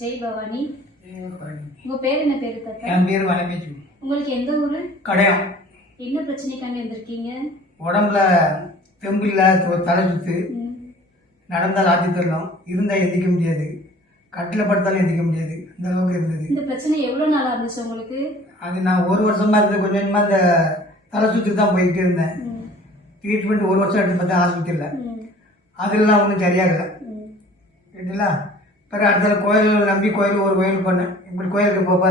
ஜெய் பவானி. உங்க பேர் என்ன பேரு தாத்தா? என் பேர் வனமேஜி உங்களுக்கு எந்த ஊரு? கடையம். என்ன பிரச்சனைக்காண்டி வந்திருக்கீங்க? உடம்புல தெம்பில்ல தலை சுத்து. நடந்தால் ஆட்டி தரலாம். இருந்தால் எந்திக்க முடியாது. கட்டில் படுத்தாலும் எந்திக்க முடியாது. அந்த அளவுக்கு இருந்தது. இந்த பிரச்சனை எவ்வளவு நாளா இருந்துச்சு உங்களுக்கு? அது நான் ஒரு வருஷமா இருந்து கொஞ்சம் கொஞ்சமாக அந்த தலை சுத்துக்கு தான் போய்கிட்டே இருந்தேன். ட்ரீட்மெண்ட் ஒரு வருஷம் எடுத்து பார்த்தேன் ஹாஸ்பிட்டலில். அதெல்லாம் ஒன்றும் சரியாகலை. ம். பிறகு அடுத்த கோயில் நம்பி கோயில் ஒரு கோயில் பண்ணேன் இப்படி கோயிலுக்கு போக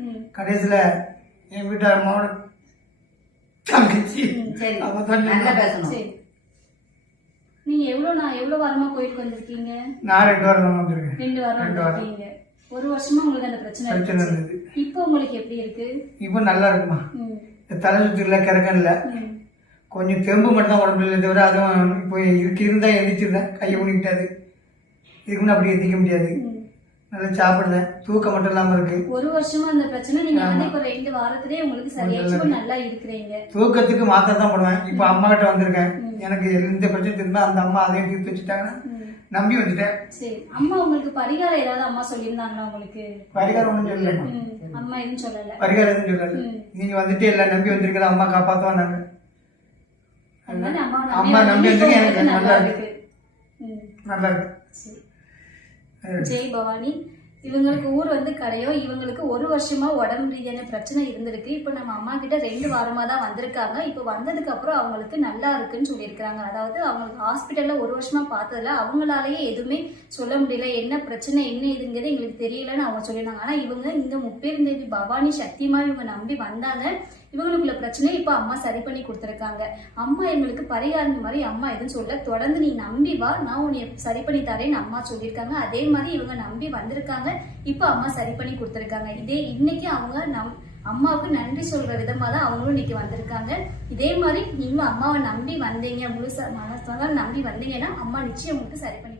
ம். கடைசியில் என் வீட்டார் மாவட்ட தங்கச்சி. ம், சரி. அவ தான் நல்லா பேசணும். சரி. நீங்க எவ்வளவு நான் எவ்வளவு வாரமா கோயிலுக்கு வந்திருக்கீங்க? நான் ரெண்டு வாரம் வந்திருக்கேன். ரெண்டு வாரம். வந்திருக்கீங்க. ஒரு வருஷமா உங்களுக்கு அந்த பிரச்சனை பிரச்சனை இருந்துச்சு. இருந்தது. இப்போ உங்களுக்கு எப்படி இருக்கு? இப்போ நல்லா இருக்குமா. இந்த தலை சுத்து இல்லை கிறக்கம் இல்லை ம். கொஞ்சம் தெம்பு மட்டும் தான் உடம்புல இல்லை தவிர அதுவும் இப்போ இருக்கு இருந்தால் எந்திரிச்சிருந்தேன். கையை ஊனிக்கிட்டாது இதுக்கு அப்படி எந்திக்க முடியாது. நல்லா சாப்பிடுறேன் தூக்கம் மட்டும் இல்லாமல் இருக்கு. ஒரு வருஷமா அந்த பிரச்சனை நீங்க வந்து இப்ப ரெண்டு வாரத்திலேயே உங்களுக்கு சரியாச்சு நல்லா இருக்கிறீங்க. தூக்கத்துக்கு மாத்திரை தான் போடுவேன். இப்போ அம்மா கிட்ட வந்திருக்கேன். எனக்கு எந்த பிரச்சனை இருந்தால் அந்த அம்மா அதையும் தீர்த்து வச்சுட்டாங்கன்னா. நம்பி வந்துட்டேன். சரி. அம்மா உங்களுக்கு பரிகாரம் ஏதாவது அம்மா சொல்லியிருந்தாங்களா உங்களுக்கு? பரிகாரம் ஒன்றும் சொல்லலைம்மா ம். அம்மா எதுவும் சொல்லல. பரிகாரம் எதுவும் சொல்லலை. நீங்க வந்துட்டு எல்லாம் நம்பி வந்திருக்கிற அம்மா அதனால அம்மா நம்பி வந்திருக்கேன். எனக்கு நல்லா இருக்கு. நல்லா இருக்கு. சரி. ஜெய் பவானி இவங்களுக்கு ஊர் வந்து கரையோ இவங்களுக்கு ஒரு வருஷமா உடம்பு ரீதியான பிரச்சனை இருந்திருக்கு. இப்போ நம்ம அம்மா கிட்ட ரெண்டு வாரமா தான் வந்திருக்காங்க. இப்போ வந்ததுக்கு அப்புறம் அவங்களுக்கு நல்லா இருக்குன்னு சொல்லியிருக்காங்க அதாவது அவங்களுக்கு ஹாஸ்பிட்டல்ல ஒரு வருஷமா பார்த்ததுல அவங்களாலேயே எதுவுமே சொல்ல முடியல. என்ன பிரச்சனை என்ன இதுங்கிறது எங்களுக்கு தெரியலன்னு அவங்க சொல்லியிருந்தாங்க. ஆனா இவங்க இந்த முப்பேருந்தேவி பவானி சக்திமா இவங்க நம்பி வந்தாங்க. இவங்களுக்குள்ள பிரச்சனையை இப்போ அம்மா சரி பண்ணி கொடுத்துருக்காங்க. அம்மா எங்களுக்கு பரிகாரம் மாதிரி அம்மா எதுவும் சொல்ல தொடர்ந்து நீ நம்பி வா நான் உன்னை சரி பண்ணி தரேன்னு அம்மா சொல்லியிருக்காங்க. அதே மாதிரி இவங்க நம்பி வந்திருக்காங்க. இப்போ அம்மா சரி பண்ணி கொடுத்துருக்காங்க. இதே இன்னைக்கு அவங்க நம் அம்மாவுக்கு நன்றி சொல்ற விதமா தான் அவங்களும் இன்னைக்கு வந்திருக்காங்க. இதே மாதிரி நீங்களும் அம்மாவை நம்பி வந்தீங்க. முழுசா மனசால நம்பி வந்தீங்கன்னா அம்மா நிச்சயம் உங்களுக்கு சரி பண்ணி